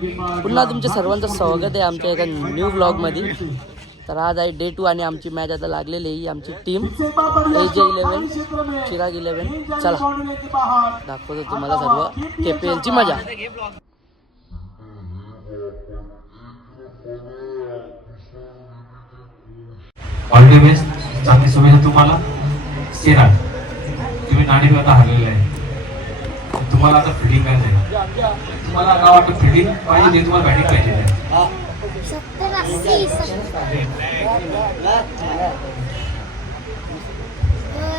पुन्हा तुमच्या सर्वांचं स्वागत आहे आमच्या एका न्यू ब्लॉगमध्ये. तर आज आहे डे 2 आणि आमची मॅच आता लागलेली आहे. आमची टीम AJ11 चिराग 11. चला दाखवतो तुम्हाला सर्व KPLची मजा. ऑल द बेस्ट, चांगली शुभेच्छा तुम्हाला. चिराग, तुम्ही नाणेफेक आता हरलेलं आहे. तुम्हाला आता फिल्डिंग करायचं आहे. तुम्हाला काय वाटतं फिल्डिंग पाहिजे ते तुम्हाला बॅटिंग पाहिजे?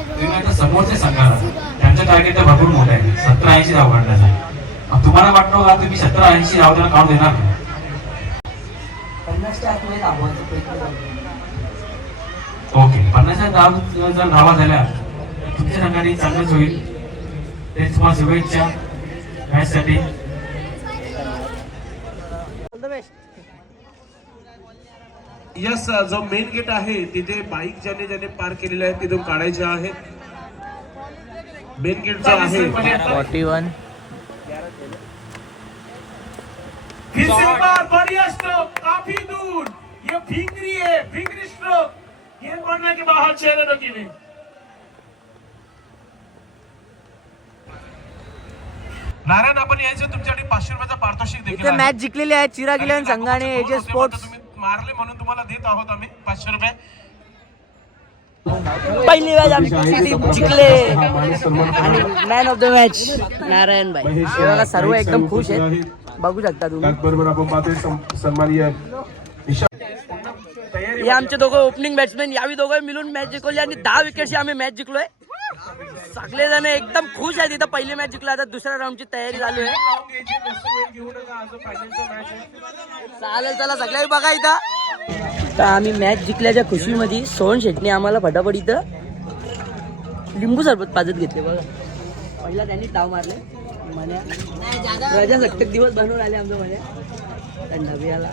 तुम्ही आता समोरच्या संघाला त्यांचं टार्गेट तर भरपूर मोठं आहे, 70-80 धाव काढण्याचं. तुम्हाला वाटतं का तुम्ही 70-80 धाव त्यांना काढून देणार? 50च्या आतमध्ये धावायचं प्रयत्न. ओके, 50 धाव जर धावा झाल्या तुमच्या संघाने चांगलंच होईल. ते तुम्हाला शुभेच्छा मॅचसाठी. यस, जो मेन गेट आहे तिथे बाईक ज्याने पार्क केलेले आहे तिथून काढायचे आहे. मेन गेट जो आहे 41 बढ़िया स्ट्रोक, काफी दूर. ये फिंगरी है, फिंगरी स्ट्रोक. गेंद पड़ने के बाहर 6 रनों के लिए. नारायण, आपण यायचं तुमच्याकडे 500 रुपयाचा पारितोषिक देखील आहे. मॅच जिंकलेली आहे चिराग 11 संघाने AJ स्पोर्ट्स. तुम्ही मारले म्हणून तुम्हाला देत आहोत आम्ही 500 रुपये. पहिली मॅच आमची टीम जिंकले आणि man of the match Narayan भाई. बघा सर्व एकदम खुश आहेत, बघू शकता तुम्ही. त्याचबरोबर आपण पाहतोय सन्माननीय हे आमचे दोघं ओपनिंग बॅट्समॅन. यावी दोघं मिळून मॅच जिंकवली आणि 10 विकेटची आम्ही मॅच जिंकलोय. सगळे जण एकदम खुश आहेत. इथं पहिली मॅच जिंकला, आता दुसऱ्या राऊंडची तयारी चालू आहे. चालेल, चला सगळ्यांनी बघा इथं. तर आम्ही मॅच जिंकल्याच्या खुशीमध्ये सोहन शेटने आम्हाला फटाफट इथं लिंबू सरबत पाजत घेतले. बघा, पहिला त्यांनी डाव मारले. प्रजासत्ताक दिवस बनवून आले आमचं मध्ये आला.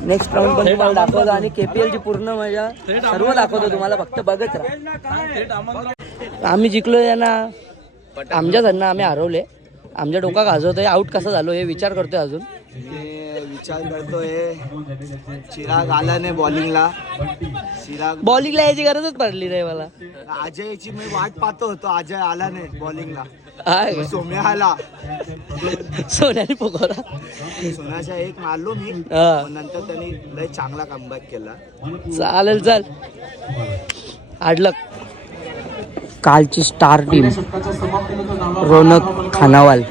नेक्स्ट राऊंड पण तुम्हाला दाखवतो आणि KPLची पूर्ण मजा सर्व दाखवतो तुम्हाला, फक्त बघत राहा. आम्ही जिंकलोय यांना, आमच्या त्यांना आम्ही हरवले. आमच्या डोका गाजवतोय. आउट कसा झालो हे विचार करतोय अजून. विचार करतोय. चिराग आला नाही बॉलिंगला. बॉलिंगला यायची गरजच पडली नाही मला. अजयची मी वाट पाहतो होतो, अजय आला नाही बॉलिंगला. हाय, सोम्या आला. सोन्याने पोकवला. सोन्याचा एक मारलो मी, हा. नंतर त्यांनी लय चांगला कमबॅक केला. चालेल, चल हाडलक. कालची स्टार टीम रोनक खानावाल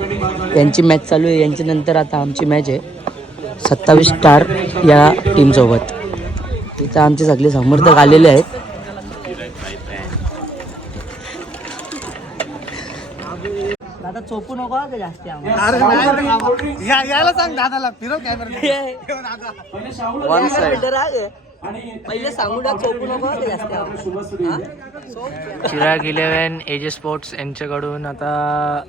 यांची मॅच चालू आहे. यांच्या नंतर आता आमची मॅच आहे 27 स्टार या टीमसोबत. इथं आमचे सगळे समर्थक आलेले आहेत. दादा चोपू नको का जास्त यायला सांग दादाला, फिरव कॅमेरा. पहिले सांगू टाक, चोपू नको का जास्त. चिराग 11 AJ स्पोर्ट्स यांच्याकडून आता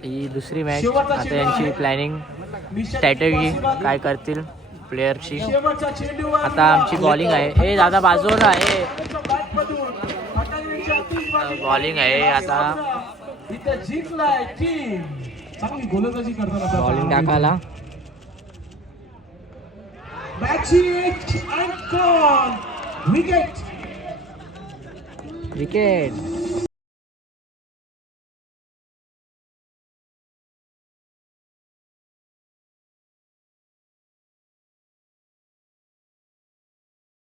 ही दुसरी मॅच. आता यांची प्लॅनिंग स्ट्रॅटेजी काय करतील प्लेयरची. आता आमची बॉलिंग आहे. ए दादा बाजूला आहे, बॉलिंग आहे. आता बॉलिंग टाकायला विकेट.